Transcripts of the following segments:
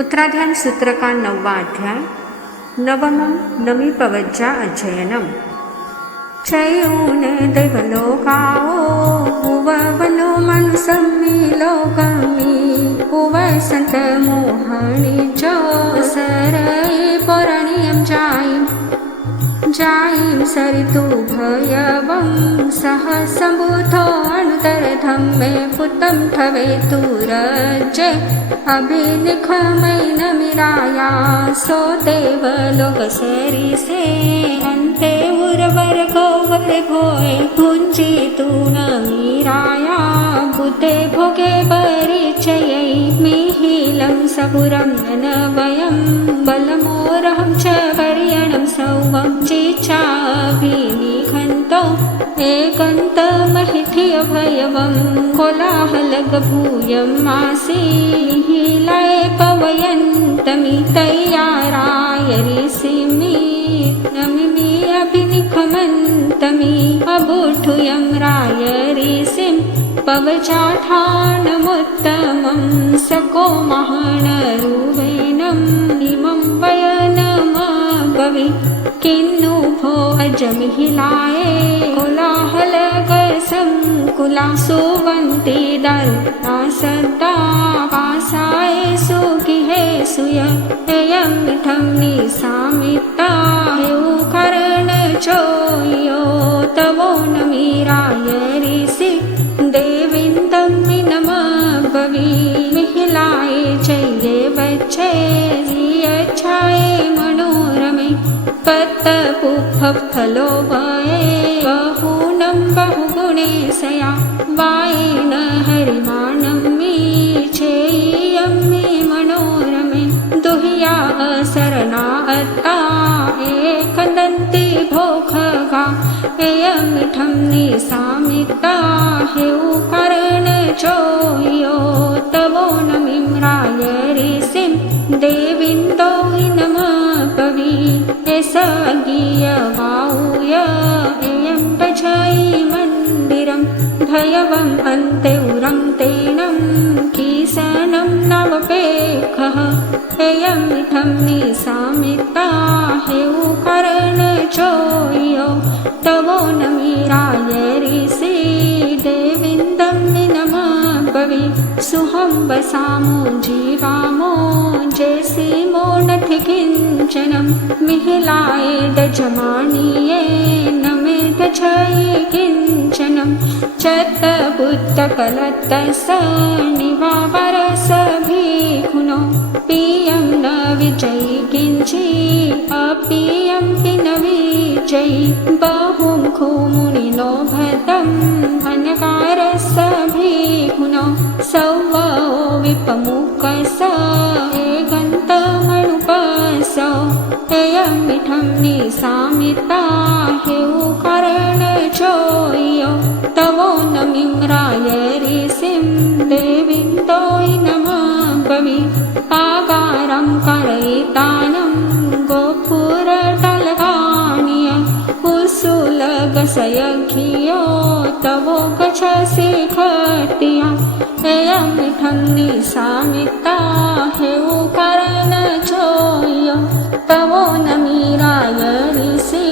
उत्तराध्यान सूत्र का 9वां अध्याय नवमं नमी पवज्जा अध्ययनम चयून देवलोकाओ उवलो मनुसम्मी लोकमी उव संत मोहनी जो सरई पौरणीयम जायीं सरितु भयवं सह सम्बुधो अनुतरधं मे पुतं ठवेतु रज्जे अभिनिखमैन मिराया सो देवलोकसरिसे अन्ते उर्वर गौवर भोए भुञ्जितु न मीराया बुद्धे भोगे परिचयै मिहिलं सपुरं नवयं बलमोरहं च पर्यणं सौवं चिचाभिनिघन्तो एकन्तमहिथियभयवं कोलाहलगभूयम् आसीहिलये पवयन्तमितैयाराय ऋषिमि नमिमि अभिनिखमन्तमि अबुठुयं राय ऋषिं पवचाठानमुत्तमं सको महानरुवेणम् इमं वयनमगवि किन्नु भो अजमिहिलाये कोलाहलकसंकुला सुवन्ति दरुणा सद्दा पासाय सुगिहे सुययमिठं निसामिता हेउकर्णचोयो तवो नमीराय ऋषि देविन्दं नमगवि मिहिलाय चैये वच्चे यच्छाये मनोरमे पत्तपुप्फलो वये बहूनं बहुगुणेशया वायेन हरिमाणं मे चेयं मे मनोरमे दुहिया असरणा अत्ता एकन्दन्ति भोखगा एयमिठं निसामिता हेउकर्णचोयो तवो नमिम्राय ऋषिं देविन्दो नमगवि एषगीयवाऊय एयं भजयि मन्दिरं भयवम् अन्तेउरं तेनं कीसनं नवपेखः एयमिठं निसामिता हेउकर्णचोयो तवो नमीराय ऋषि देविन्दं नमगवि सुहं वसामो जीवामो जैसीमो नथि किञ्चनं मिहिलाय दजमानीये न मे दजये किञ्चनं चत्तबुद्धकलत्तस निवावरसभिखुनो पीयं न विजयि किञ्चि अपीयं न विजयि बहुं खुमुनिनो भदं अनकारसभिखुनो सौवो विपमुखस एकन्तमनुपसौ एयमिठं निसामिता हेउकर्णचोयो तवो नमिम्राय ऋषिं देविन्दो नमगवि आगारं करयितानं गोपुरटलगानिय कुसुलगसयघियो तवो गच्छसि खतिया एयमिठं निसामिता हेउकर्णचोयो तवो नमीराय ऋषि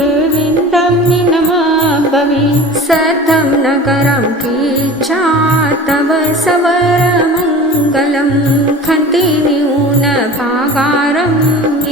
देविन्दं नमगवि सद्धं नगरं कीचा तव सवरमङ्गलं खन्तिन्यूनभागारम्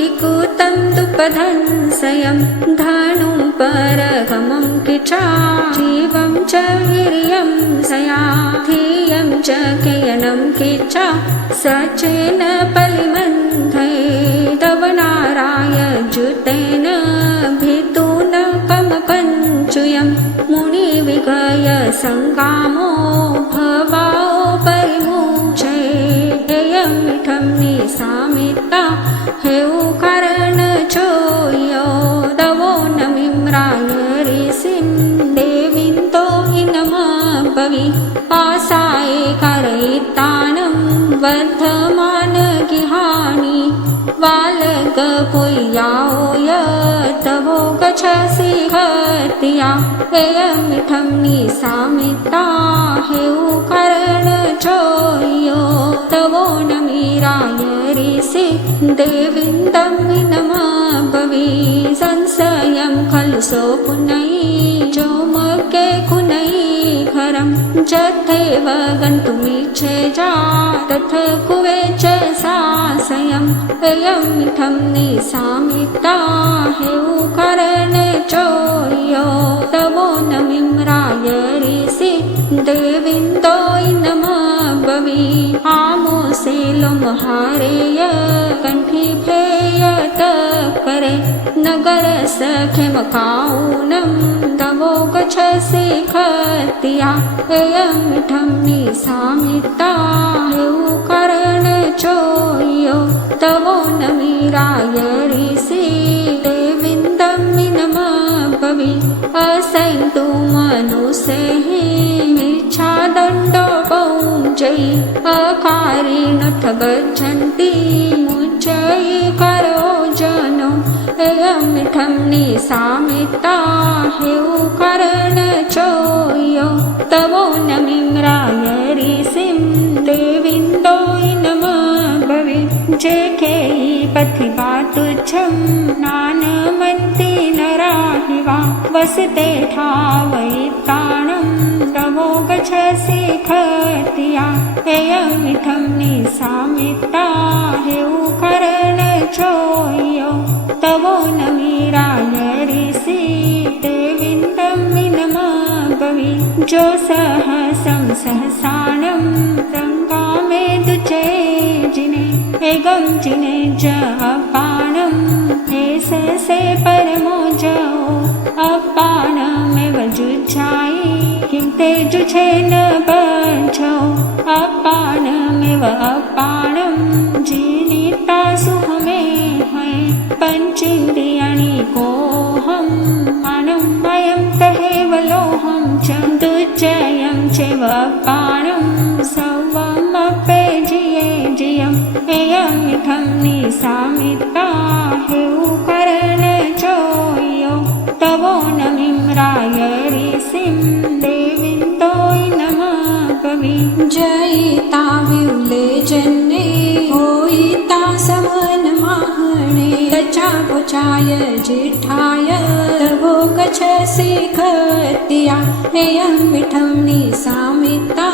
ईकुतं दुपधंसयं धनुं परगमं किचा जीवं च वीर्यं सया धियं च केयनं किचा सचेन बलिमन्धये दवनाराय जुतेन भितुन कमकञ्चुयं मुनिविगय सङ्गामो भवाओ परिमुचये एयमिठं निसामिता हेउकर्णचोयो तवो नमिम्राय ऋषिं देविन्दो नमगवि पासाय करयितानं वर्धमानगिहानि वालगपुय्याय तवो गच्छसि खतिया एयमिठं निसामिता हेउकर्णचोयो तवो नमीराय देवीन्दमिनमाभवी संशयं खलु सोपुनैः चोमके कुनैः घरं जथैव गन्तुमिच्छेजा तथ कुवे च सासयम् अयमित्थं निसामिता हेउकरण चोयो तवो नमिम्राय ऋषि देविन्दोय नमाभवी आमोसेलो महारेय कंठी फेयत करे नगर सखे मकाऊनम तवो गच्छसि खतिया एयमिठं निसामिता हेउकरण चोयो तवो नमिराय ऋषि देविन्दमिनमाभवी असैन्तु मनुष्यैः मिच्छादण्डो पौञ्चैः अकारिणथ गच्छन्ति मुच्चैः करो जनो एयमिठं निसामिता हेउकरण चोयो तवो नमिम्राय ऋषिं देविन्दोय नमाभवी जेखेयि पथिवा तुच्छं नानमन्ति नराहि वा वसते ठावयिताणं तवो गच्छसि खतिया एयमिठं निसामिता हेउकरण चोयो तवो नमिराय ऋषि देविन्दमिनमाभवी जो सहसं सहसाणं रङ्गामे दुचे जिने एगं जिने ज अपाणं एससे परमो जओ अपाणमेव जुच्छायि किं ते जुछे न बन्छो अपाणमेव अपाणं जीनिता सुहमे है पञ्चेन्द्रियाणि कोऽहं मानं वयं तहेवलोहं च दुच्चयं चैव अपाणं सर्वमपि जिये जियम् एयमिठं निसामिता हेउकरण चोयो तवो नमिम्राय ऋषिं देविन्दोय नमाभवी जयिता विउले जन्ये होयिता समनमाहणे तचा भुचाय जिठाय तवो गच्छसि खतिया एयमिठं निसामिता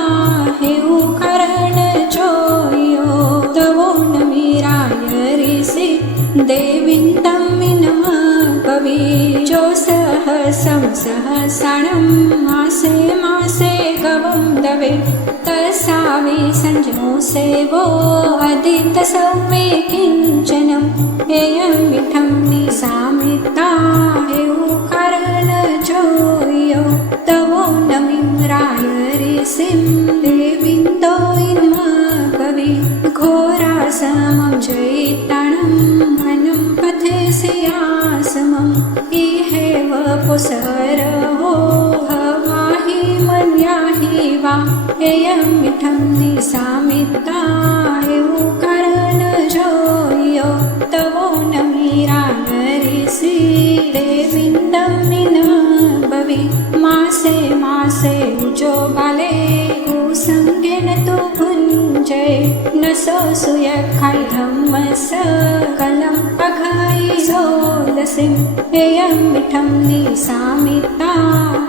हेउकरण चोयो तवो नमिराय ऋषि देविन्दमिनमाभवी जो सहसं सहसाणं मासे मासे गवं दवे तस्सावि सञ्जनो सेवो अदितसौमे किञ्चनम् एयमिठं निसामिता हेउकरण चोयो तवो नमिम्राय ऋषिं देविन्दोय नमाभवी घोरासमं जयिताणं वनं पथेसि आसमम् इहेव पुसरहो हवाहि मन्याहि वा एयमिठं निसामिता हेउकरण चोयो तवो नमिराय ऋषि देविन्दमिनमाभवी मासे मासे उजो बाले कुसङ्गेन तु भुञ्जे न सोऽसूयखाय धम्मस कलम् अघायि सोदसिम् एयमिठं निसामिता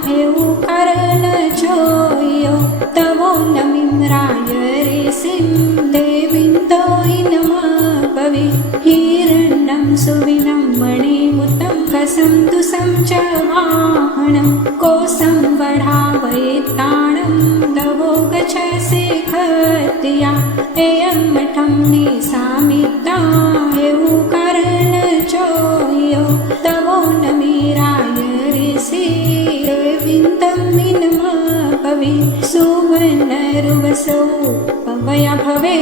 हेउकरण चोयो तवो नमिम्राय ऋषिं देविन्दोय नमाभवी हिरण्यं सुविनं मणिमुतं कसन्दुषं च वाहनं कोशं वढावयिताणं तवो गच्छसि खतिया एयमिठं निसामिता हेउकरण चोयो तवो नमिराय ऋषि देविन्दमिनमाभवी सुवर्णरुवसौ पवया भवे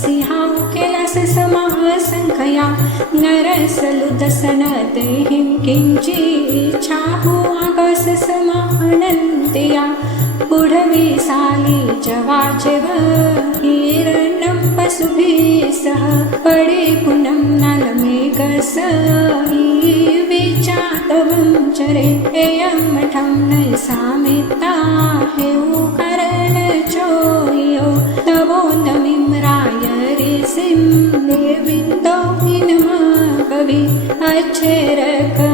सिंहां कैलाससमाः शङ्खया नरसलुदसनदेहिं किञ्चिच्छाहु आकाशसमानन्दिया पुढविशाली च वाचव हिरण्यं पशुभिः सह परिपूर्णं नलमेघस विचातवं चरे एयमिठं निसामिता हेउकरण चोयो तवो नमिम्राय ऋषिं देविन्दोय कवि अच्छेरकमभूतये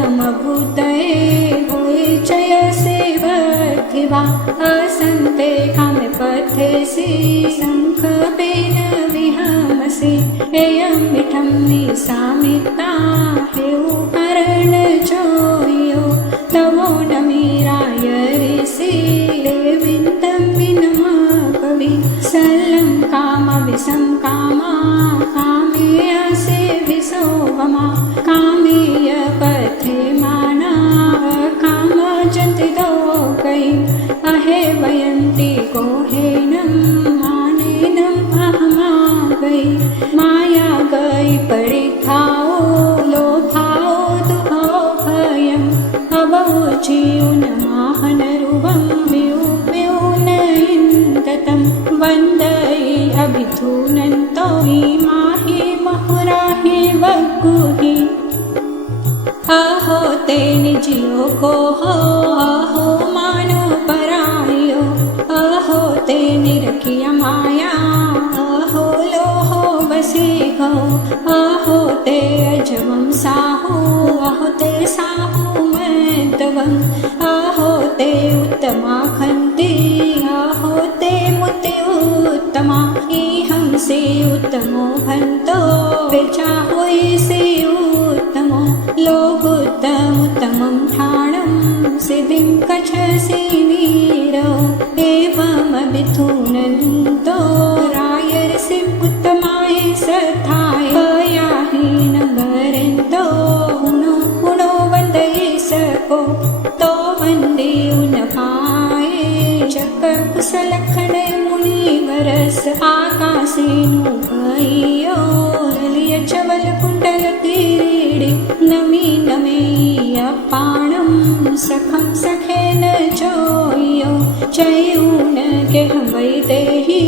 होय चयसे बथिवा असन्ते कामे पथेसि संकपेन विहमसि एयं मिठं निसामिता हेउ करण चोयो तवो नमीराय ऋषि देविन्दं विनमा कवि सलं कामा विषं कामा कामे असे विसोवमा कामेय पथे माना कामा जन्तितो कयि अहे वयन्ति कोहेनं मानेनं अहमा गई माया गई परिखाओ लोभाओ दुखो भयं अबौ जीवन माहनरुवं व्यूव्यून इन्दतं वन्दयि अभिधूनन्तो माहि महुराहि वग्गुहि अहो ते निजियो को हो अहो मानो परायो अहो ते निरखिय माया अहो लोहो बसी गो अहो ते अजवं साहु अहो ते साहु मदवं अहो ते उत्तमा खन्ति अहो ते मुते उत्तमा इहंसि उत्तमो भन्तो विचाहोयि सि उत्तमो लोकोत्तमोत्तमं ठाणं सिद्धिं कछसि वीरो एवमभिधूनन्तो रायर्षि उत्तमाय सथाय याहीनं वरन्तो पुनो पुनो वन्दये सको तो वन्दे उन्नपाये चक्रकुशलखन मुनिवरस आकाशेनु भय्यो ललिय चवल कुण्डल किरीडि नमी नमेयपाणं सखं सखेन चोयो चयून गेहं वैदेही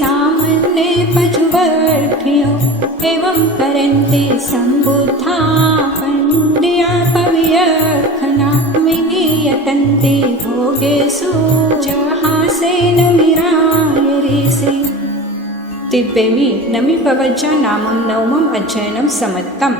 सामन्ये पशुवर्ठ्यो एवं करन्ति सम्बुद्धा पण्डिया कवियखना विनियतन्ति भोगेषु जहासेन मिरायरिषि तिब्बेमि नमी पवज्जा नामं नवमम् अध्ययनं समत्तम्।